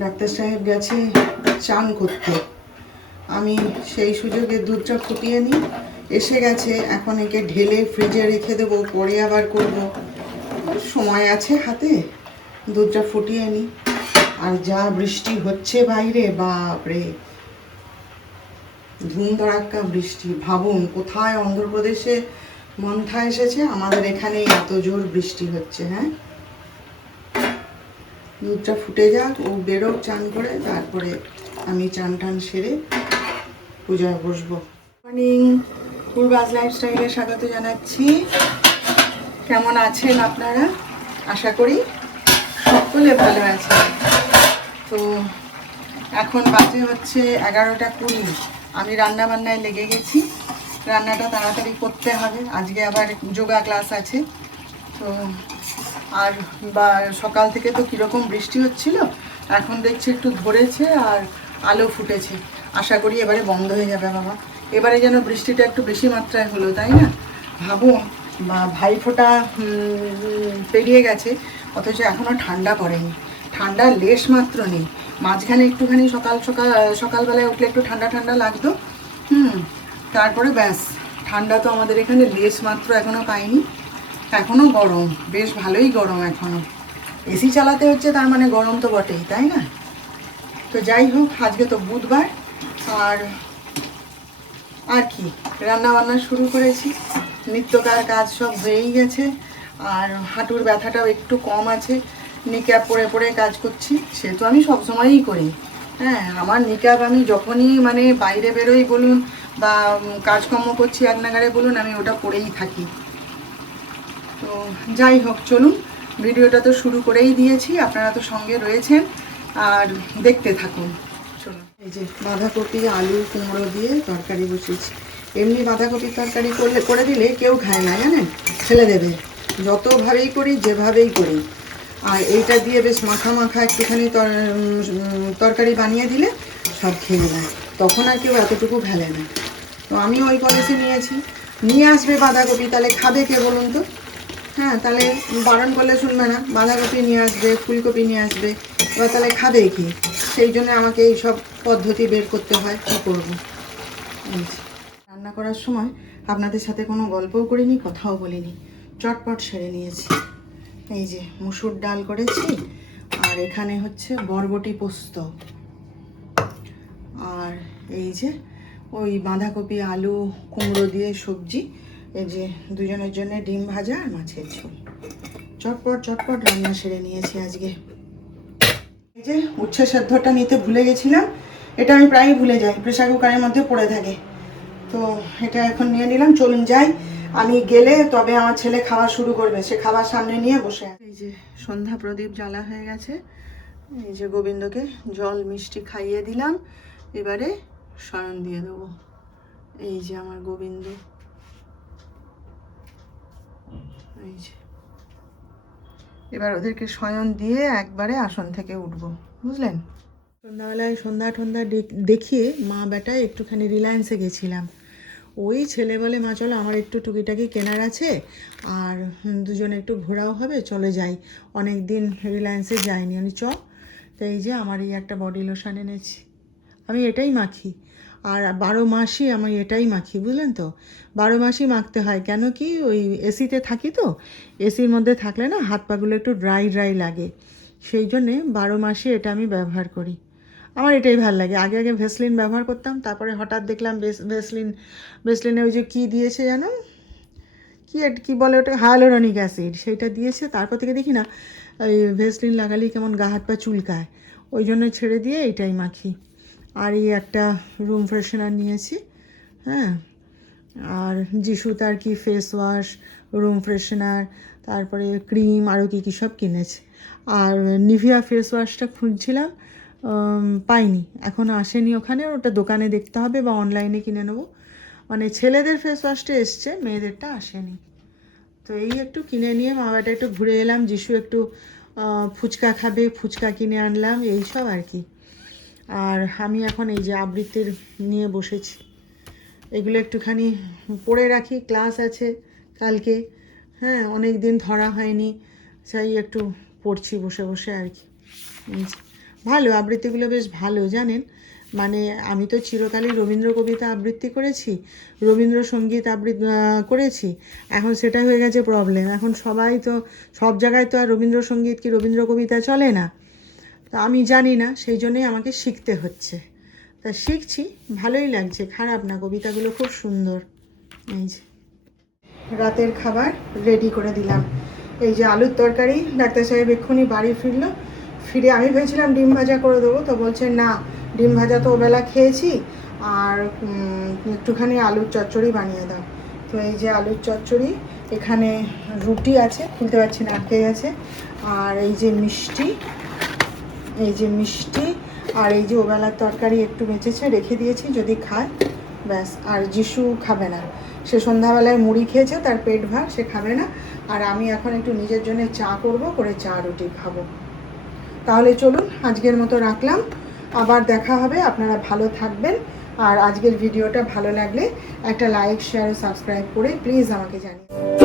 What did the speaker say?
Doctor সাহেব গেছে চান করতে, আমি সেই সুযোগে দুধটা ফুটিয়ে নিই। এসে গেছে, এখন একে ঢেলে ফ্রিজে রেখে দেবো, পরে আবার করব। সময় আছে হাতে, দুধটা ফুটিয়ে নিই। আর যা বৃষ্টি হচ্ছে বাইরে, বাপরে ধুমধড়াক্কা বৃষ্টি। ভাবুন কোথায় অন্ধ্রপ্রদেশে মন্থা এসেছে, আমাদের এখানে এত জোর বৃষ্টি হচ্ছে। হ্যাঁ, দুধটা ফুটে যাক, ও বেরোক চান করে, তারপরে আমি চান টান সেরে পূজায় বসবো। মর্নিং, পূর্বাজ লাইফস্টাইলে স্বাগত জানাচ্ছি। কেমন আছেন আপনারা? আশা করি সকলে ভালো আছেন। তো এখন বাজে হচ্ছে 11:20। আমি রান্না বান্নায় লেগে গেছি। রান্নাটা তাড়াতাড়ি করতে হবে, আজকে আবার যোগা ক্লাস আছে। তো আর বা সকাল থেকে তো কীরকম বৃষ্টি হচ্ছিল, এখন দেখছি একটু ধরেছে আর আলো ফুটেছে। আশা করি এবারে বন্ধ হয়ে যাবে বাবা। এবারে যেন বৃষ্টিটা একটু বেশি মাত্রায় হলো, তাই না? ভাবুন, ভাইফোঁটা পেরিয়ে গেছে, অথচ এখনও ঠান্ডা পড়েনি। ঠান্ডা লেশ মাত্র নেই। মাঝখানে একটুখানি সকালবেলায় উঠলে একটু ঠান্ডা ঠান্ডা লাগতো, তারপরে ব্যাস। ঠান্ডা তো আমাদের এখানে লেশ মাত্র এখনও পাইনি। এখনও গরম, বেশ ভালোই গরম এখনও। এসি চালাতে হচ্ছে, তার মানে গরম তো বটেই, তাই না? তো যাই হোক, আজকে তো বুধবার। আর কি, রান্না বান্না শুরু করেছি, নিত্যকার কাজ সব হয়েই গেছে। আর হাঁটুর ব্যথাটাও একটু কম আছে, নিক্যাপ পরে পরে কাজ করছি। সে তো আমি সবসময়ই করি। হ্যাঁ, আমার নিক্যাপ আমি যখনই মানে বাইরে বেরোই বলুন বা কাজকর্ম করছি এক নাগারে বলুন, আমি ওটা পরেই থাকি। তো যাই হোক, চলুন, ভিডিওটা তো শুরু করেই দিয়েছি, আপনারা তো সঙ্গে রয়েছেন আর দেখতে থাকুন। চলুন। এই যে বাঁধাকপি, আলু, কুমড়ো দিয়ে তরকারি বসিয়েছি। এমনি বাঁধাকপির তরকারি করে দিলে কেউ খায় না, জানেন, ফেলে দেবে। যতভাবেই করি, যেভাবেই করি। আর এইটা দিয়ে বেশ মাখা মাখা একটুখানি তরকারি বানিয়ে দিলে সব খেয়ে নেয়, তখন আর কেউ এতটুকু ফেলে না। তো আমি ওই কলেজে নিয়ে আসবে বাঁধাকপি, তাহলে খাবে কে বলুন তো? হ্যাঁ, তাহলে বারণ করলে শুনবে না। বাঁধাকপি নিয়ে আসবে, ফুলকপি নিয়ে আসবে, এবার তাহলে খাবে কি? সেই জন্য আমাকে এই সব পদ্ধতি বের করতে হয়, কী করবো। রান্না করার সময় আপনাদের সাথে কোনো গল্পও করিনি, কথাও বলিনি, চটপট সেরে নিয়েছি। এই যে মুসুর ডাল করেছি, আর এখানে হচ্ছে বরবটি পোস্ত, আর এই যে ওই বাঁধাকপি, আলু, কুমড়ো দিয়ে সবজি, এই যে দুজনের জন্য ডিম ভাজা আর মাছের ঝোল। চটপট চটপট রান্না সেরে নিয়েছি আজকে। এই যে উচ্ছে সেদ্ধটা নিতে ভুলে গেছিলাম, এটা আমি প্রায়ই ভুলে যাই, প্রেসার কুকারের মধ্যে পড়ে থাকে। তো এটা এখন নিয়ে নিলাম। চলুন যাই, আমি গেলে তবে আমার ছেলে খাওয়া শুরু করবে, সে খাবার সামনে নিয়ে বসে। এই যে সন্ধ্যা প্রদীপ জ্বালা হয়ে গেছে। এই যে গোবিন্দকে জল মিষ্টি খাইয়ে দিলাম, এবারে শয়ন দিয়ে দেবো। এই যে আমার গোবিন্দ, এই যে এবার ওদেরকে শয়ন দিয়ে একবারে আসন থেকে উঠবো, বুঝলেন? সন্ধ্যাবেলায় সন্ধ্যা টন্ধা দেখিয়ে মা বেটায় একটুখানি রিলায়েন্সে গেছিলাম। ওই ছেলে বলে, মা চলো, আমার একটু টুকিটাকি কেনার আছে, আর দুজনে একটু ঘোরাও হবে, চলে যাই, অনেক দিন রিলায়েন্সে যাইনি। আমি চ। তো এই যে আমার এই একটা বডি লোশন এনেছি, আমি এটাই মাখি। আর 12 মাসই আমি এটাই মাখি, বুঝলেন তো? 12 মাসই মাখতে হয়, কেন কি ওই এসিতে থাকি তো, এসির মধ্যে থাকলে না হাত পাগুলো একটু ড্রাই ড্রাই লাগে, সেই জন্যে 12 মাসই এটা আমি ব্যবহার করি। আমার এটাই ভালো লাগে। আগে আগে ভেসলিন ব্যবহার করতাম, তারপরে হঠাৎ দেখলাম ভেসলিনে ওই যে কী দিয়েছে জানো, কী বলে ওটা, হায়ালুরনিক অ্যাসিড, সেইটা দিয়েছে। তারপর থেকে দেখি না ওই ভেসলিন লাগালেই কেমন গা হাত পা চুলকায়, ওই জন্য ছেড়ে দিয়ে এইটাই মাখি। আর এই একটা রুম ফ্রেশনার নিয়েছি। হ্যাঁ, আর যিশু তার কি ফেস ওয়াশ, রুম ফ্রেশনার, তারপরে ক্রিম, আরও কী কী সব কিনেছে। আর নিভিয়া ফেস ওয়াশটা খুঁজছিলাম, পাইনি, এখনও আসেনি ওখানে, ওটা দোকানে দেখতে হবে বা অনলাইনে কিনে নেবো। মানে ছেলেদের ফেস ওয়াশটা এসছে, মেয়েদেরটা আসেনি। তো এই একটু কিনে নিয়ে মা বাটা একটু ঘুরে এলাম, যিশু একটু ফুচকা খাবে, ফুচকা কিনে আনলাম, এই সব আর কি। আর আমি এখন এই যে আবৃত্তির নিয়ে বসেছি, এগুলো একটুখানি পড়ে রাখি, ক্লাস আছে কালকে। হ্যাঁ, অনেক দিন ধরা হয়নি, চাই একটু পড়ছি বসে বসে আর কি। ভালো, আবৃত্তিগুলো বেশ ভালো জানেন। মানে আমি তো চিরকালই রবীন্দ্র কবিতা আবৃত্তি করেছি, রবীন্দ্রসঙ্গীত করেছি। এখন সেটা হয়ে গেছে প্রবলেম। এখন সবাই তো সব জায়গায় তো আর রবীন্দ্রসঙ্গীত কি রবীন্দ্র কবিতা চলে না। তো আমি জানি না, সেই জন্যই আমাকে শিখতে হচ্ছে। তা শিখছি, ভালোই লাগছে, খারাপ না, কবিতাগুলো খুব সুন্দর। এই যে রাতের খাবার রেডি করে দিলাম। এই যে আলুর তরকারি, ডাক্তার সাহেব এক্ষুনি বাড়ি ফিরলো। ফিরে আমি ভেবেছিলাম ডিম ভাজা করে দেবো, তো বলছে না, ডিম ভাজা তো ওবেলা খেয়েছি, আর একটুখানি আলুর চচ্চড়ি বানিয়ে দাও। তো এই যে আলুর চচ্চড়ি, এখানে রুটি আছে, খুলতে পারছি না, আটকে গেছে, আর এই যে মিষ্টি, আর এই যে ওবেলার তরকারি একটু বেঁচেছে, রেখে দিয়েছি, যদি খায় ব্যাস। আর যিশু খাবে না, সে সন্ধ্যাবেলায় মুড়ি খেয়েছে, তার পেট ভার, সে খাবে না। আর আমি এখন একটু নিজের জন্য চা করব, করে চা রুটি খাবো। তাহলে চলুন, আজকের মতো রাখলাম, আবার দেখা হবে। আপনারা ভালো থাকবেন, আর আজকের ভিডিওটা ভালো লাগলে একটা লাইক, শেয়ার ও সাবস্ক্রাইব করে প্লিজ আমাকে জানিয়ে